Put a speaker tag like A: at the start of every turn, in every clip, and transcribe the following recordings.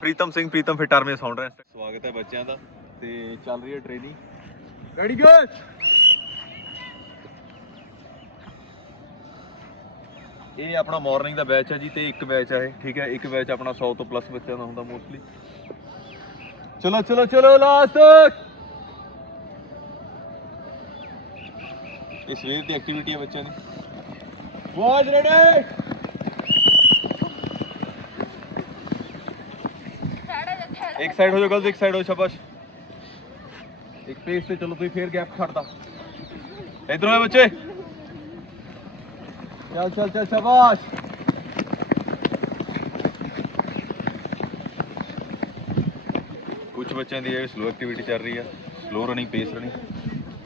A: Pritam Singh, Pritam fit army sound ਸਵਾਗਤ ਹੈ ਬੱਚਿਆਂ ਦਾ, ਤੇ ਚੱਲ ਰਹੀ ਹੈ ਟ੍ਰੇਨਿੰਗ ਰੈਡੀ ਗੋ ਇਹ ਆਪਣਾ ਮਾਰਨਿੰਗ ਦਾ ਬੈਚ ਹੈ ਜੀ, ਤੇ ਇੱਕ ਬੈਚ ਹੈ ਠੀਕ ਹੈ? ਇੱਕ ਬੈਚ ਆਪਣਾ 100 ਤੋਂ ਪਲੱਸ ਬੱਚਿਆਂ ਦਾ ਹੁੰਦਾ ਮੋਸਟਲੀ ਚਲੋ ਚਲੋ ਚਲੋ ਲਾਸਟ ਇਹ ਸਵੇਰ ਦੀ ਐਕਟੀਵਿਟੀ ਹੈ ਬੱਚਿਆਂ ਦੀ। ਵਾਜ ਰੈਡੀ ਇੱਕ ਸਾਈਡ ਹੋ ਜਾਓ, ਗਲਤ ਇੱਕ ਸਾਈਡ ਹੋ ਸ਼ਾਬਾਸ਼। ਇੱਕ ਪੇਸ ਤੇ ਚਲੋ, ਤੁਸੀਂ ਫੇਰ ਗੈਪ ਛੱਡਦਾ ਇਧਰੋਂ ਆ ਬੱਚੇ। ਚੱਲ ਚੱਲ ਚੱਲ, ਸ਼ਾਬਾਸ਼। ਕੁਝ ਬੱਚਿਆਂ ਦੀ ਇਹ ਸਲੋ ਐਕਟੀਵਿਟੀ ਚੱਲ ਰਹੀ ਆ ਸਲੋ ਰਨਿੰਗ ਪੇਸ ਰਨਿੰਗ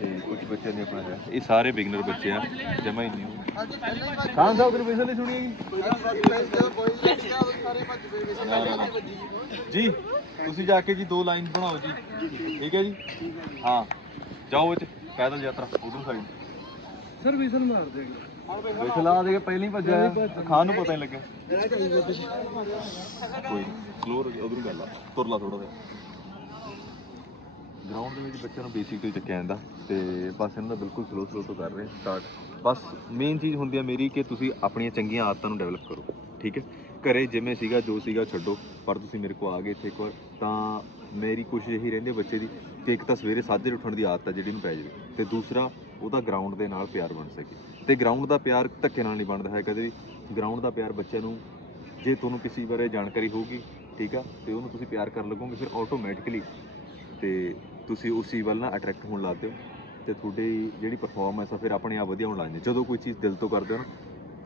A: ਤੇ ਕੁਝ ਬੱਚਿਆਂ ਦੀ ਆਪਣਾ ਇਹ ਸਾਰੇ ਬਿਗਨਰ ਬੱਚੇ ਆ, ਜਮਾ ਹੀ ਨਿਊ ਖਾਨ ਸਾਹਿਬ ਦੀ ਵਿਸਲ ਨਹੀਂ ਸੁਣੀ ਜੀ ਜੀ। ਤੁਸੀਂ ਜਾ ਕੇ ਜੀ ਦੋ ਲਾਈਨ ਬਣਾਓ ਜੀ। ਠੀਕ ਹੈ ਜੀ? ਹਾਂ ਜਾਓ ਵਿੱਚ ਪੈਦਲ ਯਾਤਰਾ ਉਧਰ ਸਾਈਡ
B: ਸਰ ਵਿਸਲ ਮਾਰ ਦੇਗਾ
A: ਵਿਸਲ ਆ ਦੇ ਪਹਿਲਾਂ ਹੀ। ਭੱਜਿਆ ਖਾਨ ਨੂੰ ਪਤਾ ਨਹੀਂ ਲੱਗਿਆ। ਕੋਈ ਸਲੋ ਉਧਰ ਗੱਲ ਆ। ਤੁਰ ਲਾ ਥੋੜਾ ਜਿਹਾ। ਗਰਾਊਂਡ ਦੇ ਵਿੱਚ ਬੱਚਿਆਂ ਨੂੰ ਬੇਸਿਕ ਤੋਂ ਚੱਕਿਆ ਜਾਂਦਾ ਤੇ ਬਸ ਇਹਨਾਂ ਦਾ ਬਿਲਕੁਲ ਸਲੋ ਸਲੋ ਤੋਂ ਕਰ ਰਹੇ ਸਟਾਰਟ ਬਸ ਮੇਨ ਚੀਜ਼ ਹੁੰਦੀ ਹੈ ਮੇਰੀ ਕਿ ਤੁਸੀਂ ਆਪਣੀਆਂ ਚੰਗੀਆਂ ਆਦਤਾਂ ਨੂੰ ਡਿਵੈਲਪ ਕਰੋ, ਠੀਕ ਹੈ? ਘਰੇ ਜਿਵੇਂ ਸੀਗਾ, ਜੋ ਸੀਗਾ ਛੱਡੋ, ਪਰ ਤੁਸੀਂ ਮੇਰੇ ਕੋਲ ਆ ਗਏ ਇੱਥੇ ਇੱਕ ਵਾਰ। ਤਾਂ ਮੇਰੀ ਕੋਸ਼ਿਸ਼ ਇਹੀ ਰਹਿੰਦੀ ਬੱਚੇ ਦੀ ਕਿ ਇੱਕ ਤਾਂ ਸਵੇਰੇ ਸਾਜਰੇ ਉੱਠਣ ਦੀ ਆਦਤ ਹੈ ਜਿਹੜੀ ਨੂੰ ਪੈ ਜਾਵੇ ਤੇ ਦੂਸਰਾ, ਉਹਦਾ ਗਰਾਊਂਡ ਦੇ ਨਾਲ ਪਿਆਰ ਬਣ ਸਕੇ। ਤੇ ਗਰਾਊਂਡ ਦਾ ਪਿਆਰ ਧੱਕੇ ਨਾਲ ਨਹੀਂ ਬਣਦਾ ਹੈ ਕਦੇ ਵੀ ਗਰਾਊਂਡ ਦਾ ਪਿਆਰ ਬੱਚਿਆਂ ਨੂੰ, ਜੇ ਤੁਹਾਨੂੰ ਕਿਸੇ ਬਾਰੇ ਜਾਣਕਾਰੀ ਹੋਊਗੀ, ਠੀਕ ਆ, ਤੇ ਉਹਨੂੰ ਤੁਸੀਂ ਪਿਆਰ ਕਰਨ ਲੱਗੋਗੇ, ਫਿਰ ਆਟੋਮੈਟਿਕਲੀ ਤੇ ਤੁਸੀਂ ਉਸੇ ਵੱਲ ਨਾ ਅਟਰੈਕਟ ਹੋਣ ਲੱਗਦੇ ਹੋ ਤੇ ਤੁਹਾਡੀ ਜਿਹੜੀ ਪਰਫਾਰਮੈਂਸ ਆ ਫਿਰ ਆਪਣੇ ਆਪ ਵਧੀਆ ਹੋਣ ਲੱਗ ਜਾਂਦੀ ਹੈ। ਜਦੋਂ ਕੋਈ ਚੀਜ਼ ਦਿਲ ਤੋਂ ਕਰਦੇ ਹੋ ਨਾ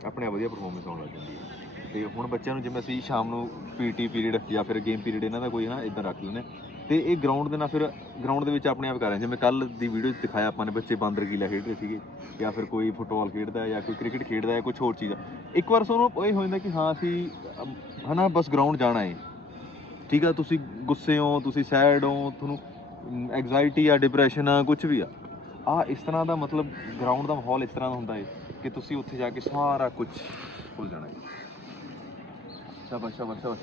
A: ਆਪਣੇ ਆਪ ਵਧੀਆ ਪਰਫਾਰਮੈਂਸ ਆਉਣ ਲੱਗ ਜਾਂਦੀ ਹੈ ਤੇ ਹੁਣ ਬੱਚਿਆਂ ਨੂੰ ਜਿਵੇਂ ਅਸੀਂ ਸ਼ਾਮ ਨੂੰ ਪੀਟੀ ਪੀਰੀਅਡ ਜਾਂ ਫਿਰ ਗੇਮ ਪੀਰੀਅਡ ਇਹਨਾਂ ਦਾ ਕੋਈ ਨਾ ਇਦਾਂ ਰੱਖ ਲੈਂਦੇ ਹਾਂ। ਤੇ ਇਹ ਗਰਾਊਂਡ ਦੇ ਨਾਲ ਫਿਰ ਗਰਾਊਂਡ ਦੇ ਵਿੱਚ ਆਪਣੇ ਆਪ ਕਰ ਰਹੇ ਜਿਵੇਂ ਕੱਲ ਦੀ ਵੀਡੀਓ 'ਚ ਦਿਖਾਇਆ ਆਪਾਂ ਨੇ ਬੱਚੇ ਬਾਂਦਰ ਕੀਲਾ ਖੇਡ ਰਹੇ ਸੀਗੇ ਜਾਂ ਫਿਰ ਕੋਈ ਫੁੱਟਬਾਲ ਖੇਡਦਾ ਜਾਂ ਕੋਈ ਕ੍ਰਿਕਟ ਖੇਡਦਾ ਹੈ ਕੁਝ ਹੋਰ ਚੀਜ਼ ਆ ਇੱਕ ਵਾਰ ਸਾਨੂੰ ਇਹ ਹੋ ਜਾਂਦਾ ਕਿ ਹਾਂ ਅਸੀਂ ਅਮ, ਹਨਾ ਬਸ ਗਰਾਊਂਡ ਜਾਣਾ ਹੈ ਠੀਕ ਆ ਤੁਸੀਂ ਗੁੱਸੇ ਹੋ ਤੁਸੀਂ ਸੈਡ ਹੋ ਤੁਹਾਨੂੰ ਐਗਜ਼ਾਈਟੀ ਆ ਡਿਪਰੈਸ਼ਨ ਆ ਕੁਝ ਵੀ ਆ। ਆ ਇਸ ਤਰ੍ਹਾਂ ਦਾ ਮਤਲਬ ਗਰਾਊਂਡ ਦਾ ਮਾਹੌਲ ਇਸ ਤਰ੍ਹਾਂ ਦਾ ਹੁੰਦਾ ਹੈ ਕਿ ਤੁਸੀਂ ਉੱਥੇ ਜਾ ਕੇ ਸਾਰਾ ਕੁਝ ਭੁੱਲ ਜਾਣਾ ਹੈ ਸ਼ਾਬਾਸ਼ ਸ਼ਾਬਾਸ਼ ਸ਼ਾਬਾਸ਼।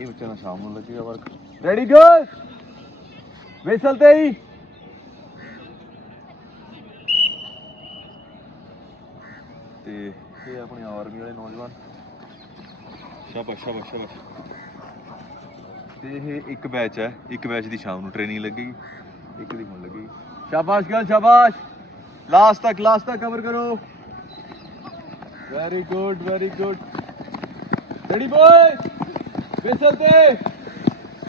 A: ਇਹ ਬੱਚਾ ਨਾ ਸ਼ਾਮ ਨੂੰ ਲੱਗੇਗਾ ਵਰਕ ਰੈਡੀ ਗੋ ਵੇਸਲ ਤੇ ਹੀ ਤੇ ਇਹ ਆਪਣੇ ਆਰਮੀ ਵਾਲੇ ਨੌਜਵਾਨ। ਸ਼ਾਬਾਸ਼ ਸ਼ਾਬਾਸ਼ ਸ਼ਾਬਾਸ਼। ਤੇ ਇਹ ਇੱਕ ਬੈਚ ਹੈ, ਇੱਕ ਬੈਚ ਦੀ ਸ਼ਾਮ ਨੂੰ ਟ੍ਰੇਨਿੰਗ ਲੱਗੇਗੀ, ਇੱਕ ਦੀ ਹੁਣ ਲੱਗੇਗੀ। ਸ਼ਾਬਾਸ਼ ਗਰਲ ਸ਼ਾਬਾਸ਼! ਲਾਸਟ ਤੱਕ ਲਾਸਟ ਤੱਕ ਕਵਰ ਕਰੋ। Very good very good ready boy whistle ਤੇ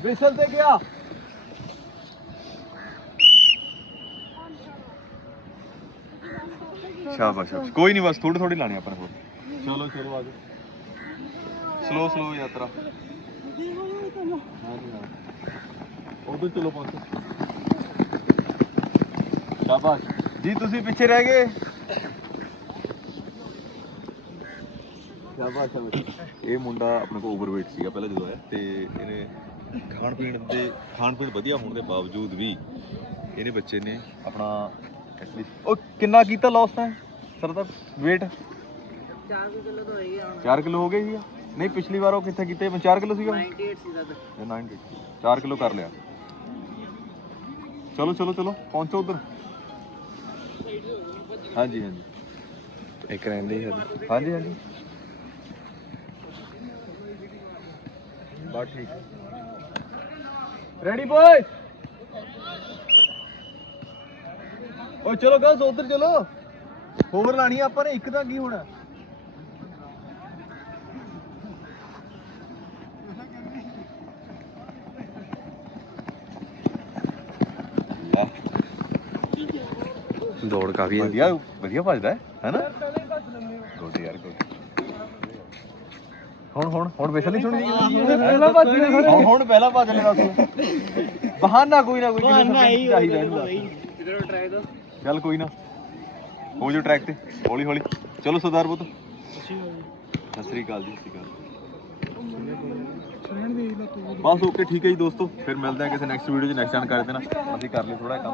A: ਵਿਸਲ ਤੇ ਗਿਆ। ਸ਼ਾਬਾਸ਼ ਸ਼ਾਬਾਸ਼। ਕੋਈ ਨਹੀਂ ਬਸ ਥੋੜੇ ਥੋੜੇ ਲਾਣੀ ਆਪਾਂ ਨੇ ਚਲੋ ਚਲੋ ਆਜੋ ਸਲੋ ਸਲੋ ਯਾਤਰਾ। ਉਧਰ ਚਲੋ ਪਹੁੰਚੋ ਸ਼ਾਬਾਸ਼। ਜੀ, ਤੁਸੀਂ ਪਿੱਛੇ ਰਹਿ ਗਏ? ਸ਼ਾਬਾਸ਼ ਇਹ ਮੁੰਡਾ ਆਪਣੇ ਕੋਲ ਓਵਰਵੇਟ ਸੀਗਾ ਪਹਿਲਾਂ ਜਦੋਂ ਆਇਆ ਤੇ ਇਹਨੇ ਖਾਣ ਪੀਣ ਦੇ, ਖਾਣ ਪੀਣ ਵਧੀਆ ਹੋਣ ਦੇ ਬਾਵਜੂਦ ਵੀ ਇਹਨੇ ਬੱਚੇ ਨੇ ਆਪਣਾ ਉਹ ਕਿੰਨਾ ਕੀਤਾ ਲਾਸ ਤਾਂ? ਸਰ ਦਾ weight?
B: 4 ਕਿਲੋ ਤਾਂ ਹੋਈ ਆ।
A: 4 ਕਿਲੋ ਹੋ ਗਏ ਜੀ ਨਹੀਂ ਪਿਛਲੀ ਵਾਰ ਉਹ ਕਿੱਥੇ ਕੀਤੇ? 4 ਕਿਲੋ ਸੀਗਾ।
B: 98 ਸੀ
A: ਇਹ 90 4 ਕਿਲੋ ਕਰ ਲਿਆ। ਚਲੋ ਚਲੋ ਚਲੋ ਪਹੁੰਚੋ ਉਧਰ। ਹਾਂਜੀ ਹਾਂਜੀ।
C: ਇੱਕ ਰਹਿੰਦੀ ਹੈ
A: ਹਾਂਜੀ। ਹਾਂਜੀ ਬਸ ਠੀਕ। ਰੈਡੀ ਬੋਏ ਓ ਚਲੋ ਗਾਸ ਉਧਰ ਚਲੋ। ਹੋਰ ਲਾਣੀ ਆ ਆਪਾਂ ਨੇ ਇੱਕ ਤਾਂ ਕੀ ਹੋਣਾ?
C: ਦੌੜ ਕਾਫੀ
A: ਵਧੀਆ ਵਧੀਆ ਭੱਜਦਾ ਹੈ ਹੈਨਾ ਗੁੱਡ ਯਾਰ ਗੁੱਡ। ਹੁਣ ਹੁਣ ਹੁਣ ਵੇਸਲ ਨਹੀਂ ਸੁਣੀ
B: ਪਹਿਲਾਂ ਭੱਜ ਸਾਰੇ।
A: ਹੁਣ ਹੁਣ ਪਹਿਲਾਂ ਭੱਜ ਲੈਣਾ ਸੀ। ਬਹਾਨਾ ਕੋਈ ਨਾ ਕੋਈ ਕਿਵੇਂ ਸਰਪੰਚ ਚਾਹੀਦਾ ਇਹਨੂੰ ਦੱਸ।
B: ਇਧਰੋਂ ਟਰਾਈ ਦੋ
A: ਚੱਲ ਕੋਈ ਨਾ। ਹੋ ਜੋ ਟਰੈਕ ਤੇ। ਹੌਲੀ ਹੌਲੀ। ਚਲੋ ਸਰਦਾਰ ਪੁੱਤ। ਸਤਿ ਸ੍ਰੀ ਅਕਾਲ ਜੀ ਸਤਿ ਸ੍ਰੀ ਅਕਾਲ। ਬਸ ਓਕੇ ਠੀਕ ਹੈ ਜੀ ਦੋਸਤੋ। ਫਿਰ ਮਿਲਦੇ ਹਾਂ ਕਿਸੇ ਨੈਕਸਟ ਵੀਡੀਓ 'ਚ। ਨੈਕਸਟ ਜਾਣਕਾਰੀ ਦੇਣਾ। ਅਸੀਂ ਕਰ ਲਈ ਥੋੜਾ ਕੰਮ।